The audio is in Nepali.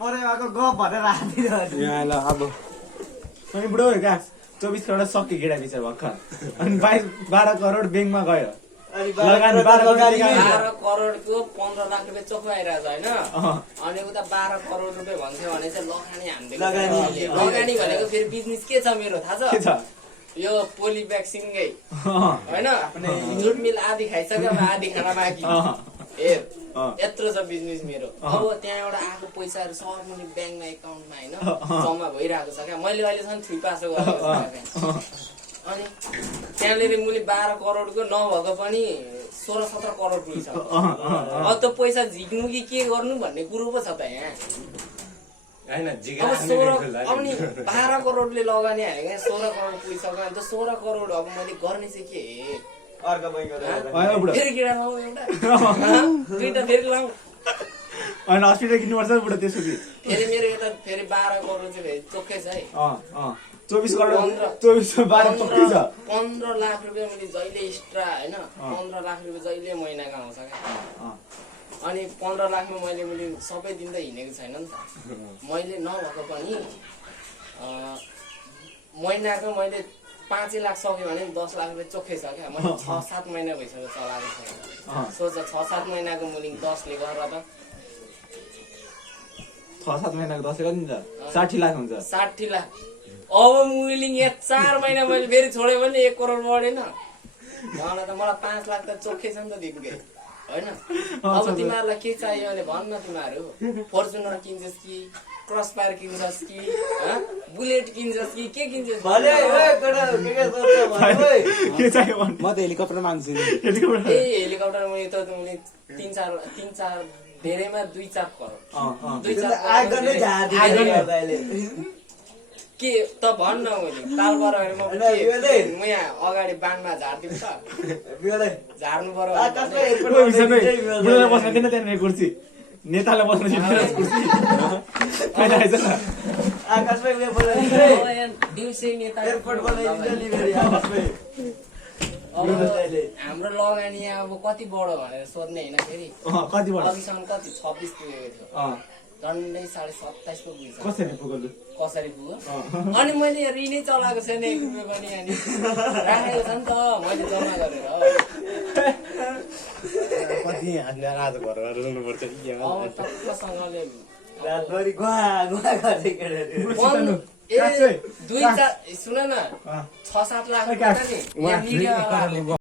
परेवाको गफ भनेर हालिदिनु यहाँ ल अब अनि बुढो हो क्या 24 करोड सक्यो केटा बिचार भर्खर अनि 12 करोड ब्याङ्कमा गयो लगानी 12 करोडको 15 लाख रुपियाँ चोखो आइरहेको छ होइन अनि उता 12 करोड रुपियाँ भन्थ्यो भने चाहिँ लगानी हान्दिएको लगानी भनेको फेरि बिजनेस के छ मेरो थाहा छ यो पोली भ्याक्सिनकै होइन जुट मिल आधी खाइसक्यो अब आधी खाना बाँकी हेर यत्रो छ बिजनेस मेरो अब त्यहाँबाट आएको पैसाहरू सब मैले ब्याङ्कमा एकाउन्टमा होइन जम्मा भइरहेको छ क्या मैले अहिलेसम्म 3 पासो गरेको अनि त्यहाँनिर मैले 12 करोडको नभएको पनि 16-17 करोड पुगिसक्यो अब त पैसा झिक्नु कि के गर्नु भन्ने कुरो पो छ त यहाँ हैन अब 12 करोडले लगानी हालेको 16 करोड पुगिसक्यो अनि त 16 करोड अब मैले गर्ने चाहिँ के अर्को बैंकमा फेरि केटा लाउँ एउटा दुईटा फेरि लाउँ अनि हस्पिटल किन्नुपर्छ बुढो त्यसपछि फेरि मेरो यता फेरि 12 करोड चाहिँ फेरि चोखै छ है 24 करोड 24 12 चोखै छ 15 लाख रुपियाँ मैले जहिले एक्स्ट्रा होइन 15 लाख रुपियाँ जहिले महिनाको आउँछ क्या अनि 15 लाखमा मैले सबै दिन त हिँडेको छैन नि त मैले नभएको पनि महिनाको मैले 5 लाख सक्यो भने 10 लाख रुपियाँ चोखै छ क्या मैले 6-7 महिना भइसक्यो चलाएको छैन सोच 6-7 महिनाको मुलिङ 10 ले गरेर त 6-7 महिनाको 10 कति हुन्छ 60 लाख हुन्छ 60 लाख अब मुलिङ यहाँ 4 महिना मैले फेरि छोड्यो भने 1 करोड बढेन मलाई त मलाई 5 लाख त चोखै छ नि त दिनकै होइन अब तिमीहरूलाई के चाहियो भने भन्न तिमीहरू फर्चुनर किन्छस् कि क्रस फायर किन्छस् कि बुलेट किन्छस् कि के किन्छस् के चाहियो म त हेलिकप्टर माग्छु ए हेलिकप्टर मैले त 3-4 धेरैमा 2-4 करोड 2-4 के त भन्न मैले तालबाट म यहाँ अगाडि बाणमा झार्दिउँ त झार्नु पर्यो बुढोलाई बस्न दिनु त्यहाँनिर कुर्सी नेतालाई बस्न दिनु कुर्सी दिउँसै नेता हाम्रो लगानी अब कति बढो भनेर सोध्ने होइन फेरि कति बढो अघिसम्म कति 26 पुगेको थियो झन्डै 27.5 पो पुग्छ कसरी पुग्यो कसरी पुग्यो अनि मैले ऋणै चलाएको छैन 1 रुपियाँ पनि अनि राखेको छ नि त मैले जम्मा गरेर कति हामीले आज घर गएर जानुपर्छ अब टक्कसँगले रातभरि गुवा सुन न 6-7 लाख रुपियाँ नि